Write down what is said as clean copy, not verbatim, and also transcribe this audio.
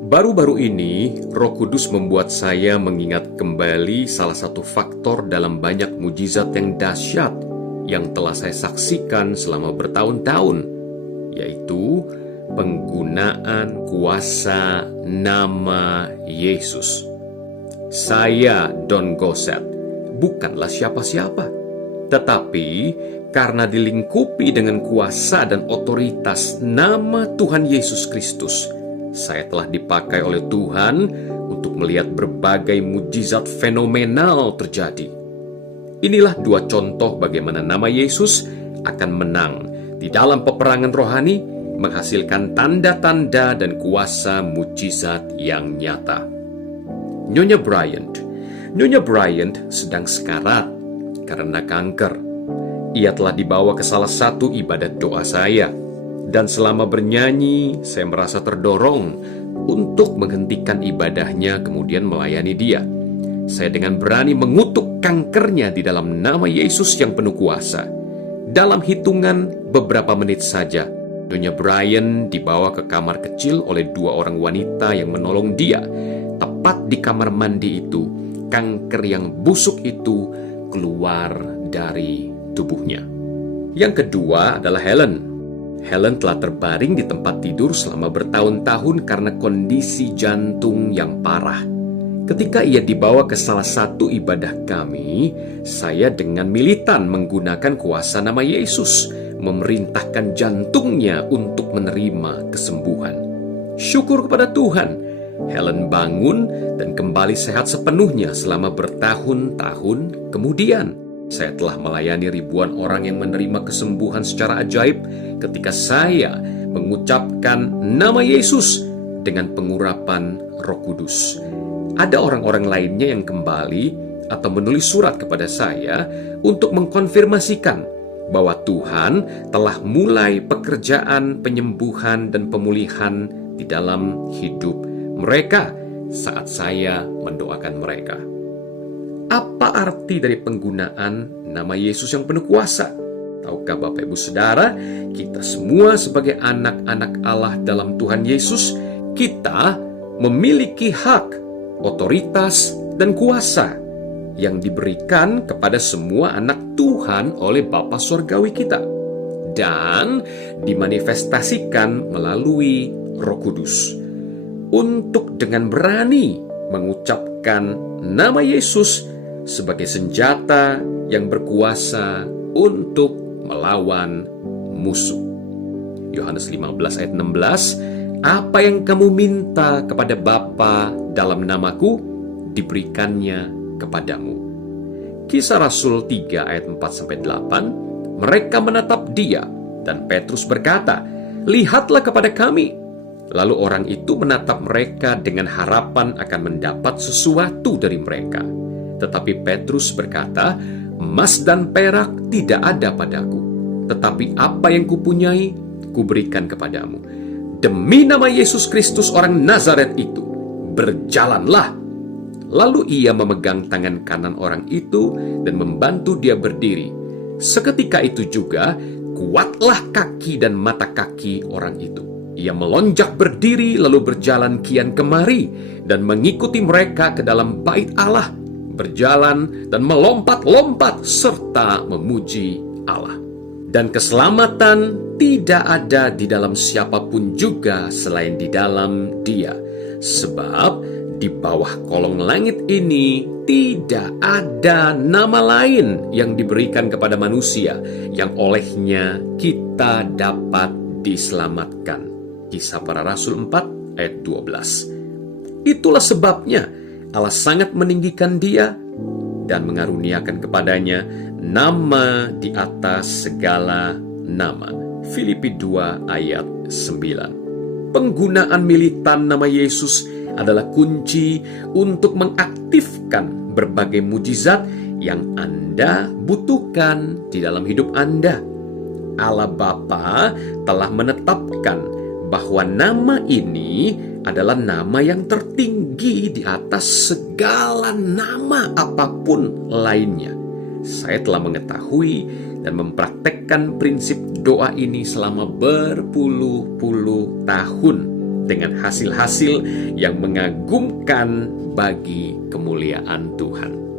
Baru-baru ini, Roh Kudus membuat saya mengingat kembali salah satu faktor dalam banyak mujizat yang dahsyat yang telah saya saksikan selama bertahun-tahun, yaitu penggunaan kuasa nama Yesus. Saya, Don Goset, bukanlah siapa-siapa, tetapi karena dilingkupi dengan kuasa dan otoritas nama Tuhan Yesus Kristus, saya telah dipakai oleh Tuhan untuk melihat berbagai mujizat fenomenal terjadi. Inilah dua contoh bagaimana nama Yesus akan menang di dalam peperangan rohani, menghasilkan tanda-tanda dan kuasa mujizat yang nyata. Nyonya Bryant sedang sekarat karena kanker. Ia telah dibawa ke salah satu ibadat doa saya. Dan selama bernyanyi, saya merasa terdorong untuk menghentikan ibadahnya kemudian melayani dia. Saya dengan berani mengutuk kankernya di dalam nama Yesus yang penuh kuasa. Dalam hitungan beberapa menit saja, Nyonya Bryant dibawa ke kamar kecil oleh dua orang wanita yang menolong dia. Tepat di kamar mandi itu, kanker yang busuk itu keluar dari tubuhnya. Yang kedua adalah Helen. Helen telah terbaring di tempat tidur selama bertahun-tahun karena kondisi jantung yang parah. Ketika ia dibawa ke salah satu ibadah kami, saya dengan militan menggunakan kuasa nama Yesus, memerintahkan jantungnya untuk menerima kesembuhan. Syukur kepada Tuhan, Helen bangun dan kembali sehat sepenuhnya selama bertahun-tahun kemudian. Saya telah melayani ribuan orang yang menerima kesembuhan secara ajaib ketika saya mengucapkan nama Yesus dengan pengurapan Roh Kudus. Ada orang-orang lainnya yang kembali atau menulis surat kepada saya untuk mengkonfirmasikan bahwa Tuhan telah mulai pekerjaan penyembuhan dan pemulihan di dalam hidup mereka saat saya mendoakan mereka. Apa arti dari penggunaan nama Yesus yang penuh kuasa? Tahukah Bapak Ibu Saudara, kita semua sebagai anak-anak Allah dalam Tuhan Yesus, kita memiliki hak, otoritas, dan kuasa yang diberikan kepada semua anak Tuhan oleh Bapa Surgawi kita dan dimanifestasikan melalui Roh Kudus untuk dengan berani mengucapkan nama Yesus sebagai senjata yang berkuasa untuk melawan musuh. Yohanes 15 ayat 16, apa yang kamu minta kepada Bapa dalam namaku, diberikannya kepadamu. Kisah Rasul 3 ayat 4-8, mereka menatap dia, dan Petrus berkata, lihatlah kepada kami. Lalu orang itu menatap mereka dengan harapan akan mendapat sesuatu dari mereka. Tetapi Petrus berkata, emas dan perak tidak ada padaku, tetapi apa yang kupunyai, kuberikan kepadamu. Demi nama Yesus Kristus orang Nazaret itu, berjalanlah. Lalu ia memegang tangan kanan orang itu dan membantu dia berdiri. Seketika itu juga, kuatlah kaki dan mata kaki orang itu. Ia melonjak berdiri lalu berjalan kian kemari dan mengikuti mereka ke dalam bait Allah, berjalan dan melompat-lompat serta memuji Allah. Dan keselamatan tidak ada di dalam siapapun juga selain di dalam Dia. Sebab di bawah kolong langit ini tidak ada nama lain yang diberikan kepada manusia yang olehnya kita dapat diselamatkan. Kisah Para Rasul 4 ayat 12. Itulah sebabnya Allah sangat meninggikan dia dan mengaruniakan kepadanya nama di atas segala nama. Filipi 2 ayat 9. Penggunaan militan nama Yesus adalah kunci untuk mengaktifkan berbagai mujizat yang Anda butuhkan di dalam hidup Anda. Allah Bapa telah menetapkan bahwa nama ini adalah nama yang tertinggi di atas segala nama apapun lainnya. Saya telah mengetahui dan mempraktekkan prinsip doa ini selama berpuluh-puluh tahun. dengan hasil-hasil yang mengagumkan bagi kemuliaan Tuhan.